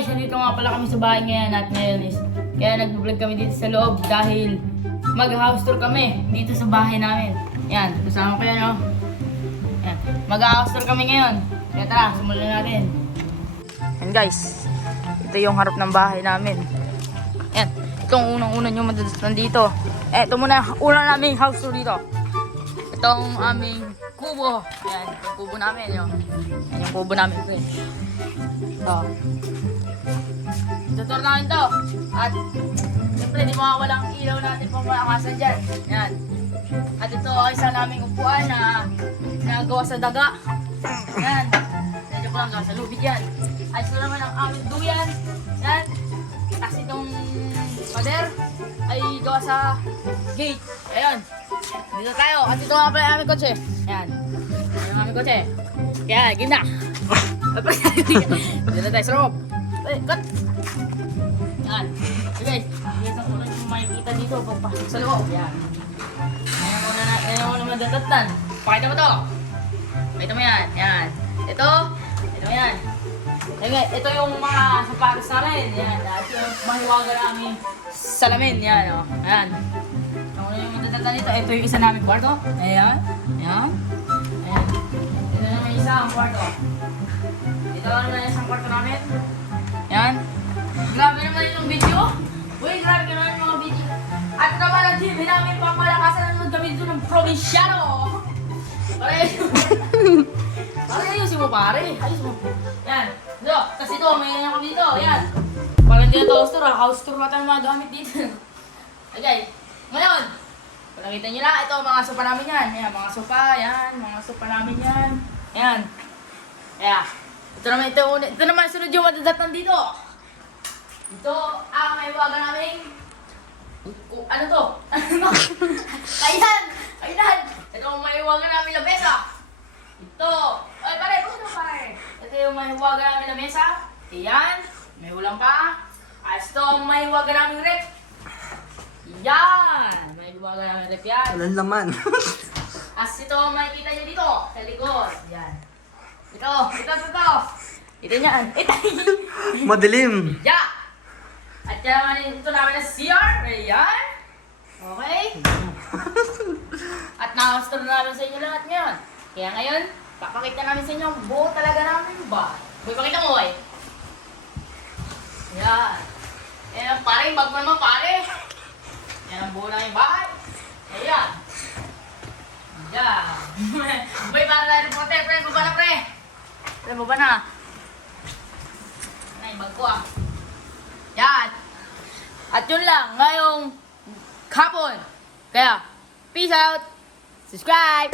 guys, nandito nga pala kami sa bahay ngayon at ngayon is kaya nag-vlog kami dito sa loob dahil mag-house tour kami dito sa bahay namin. Yan, kasama ko yan, oh. Yan, mag-house tour kami ngayon. Kaya tara, simulan natin. Yan guys, ito yung harap ng bahay namin. Yan, itong unang-una nyo madadastan dito. Ito muna, unang naming house tour dito. Itong aming kubo. Yan, yung kubo namin, yun. Yan yung kubo namin ito eh. Ito. Tutur namin to. At siyempre di mawawala ang ilaw natin pang malakasan dyan. Yan. At ito ay isa naming upuan na nagawa sa daga. Yan. Medyo ko lang sa lubid yan. At ito naman ang aming duyan. Yan. Tapos itong pader ay gawa sa gate. Ayan. Dito tayo. At ito nga pala yung aming kotse. Ayan. Ayan yung aming kotse. Kaya, game na. Dito tayo sa loob. Cut! Yan. So guys, yan ang unang yung makikita dito pagpasok sa loob. Yan. Ngayon mo naman datatnan. Pakita mo to. Pakita mo yan. Yan. Ito mo yan. Ito yung mga sapatos namin. Yan. At yung mahiwaga namin salamin. Yan. O. Ayan. Ang unang yung datatnan dito. Ito yung isa namin kwarto. Ayan. Ayan. Ayan. Ito naman isa ang kwarto. Ito naman isang kwarto namin. Yan. Grabe naman yung video. Uy, grabe ka naman yung mga video. At naman ang TV namin pamalakasan naman kami dito ng probinsyano. Ayusin mo pare. Ayusin mo. Yan. So, kasi ito, may ganyan kami dito. Yan. Parang hindi na to house tour ha. House tour natin mga gamit dito. Okay. Ngayon, kung nakita nyo na, ito mga sopa namin yan. Yan, mga sopa. Yan, mga sopa namin yan. Yan. Yan. Ito naman sunod yung madadatan dito. Ito ang may waga namin. Ano to? Kainan! Kainan! Ito ang may waga namin na mesa. Ito. Ay pare, puso na pare. Ito yung may waga namin na mesa. Ayan. May ulam pa. At ito ang may waga namin rep. Yan. May waga namin rep yan. Walang laman. As ito ang makikita nyo dito. Sa likod. Yan. Ito. Ito niyan. Ito. Madilim. Yeah. At yan naman ito namin na CR. Ayan. Okay. At na-house-tour namin sa inyo lahat ngayon. Kaya ngayon, papakita namin sa inyo ang buo talaga namin ba. Boy, pakita mo, boy. Yan. Yan ang pare, bag mo naman pare. Yan ang buo namin bahay. Ayan. Yan. Boy, para na reporter. Pre, baba na pre. Pre, baba na. Ay, bag ko ah. Yan. At yun lang, ngayong hapon. Kaya, peace out. Subscribe.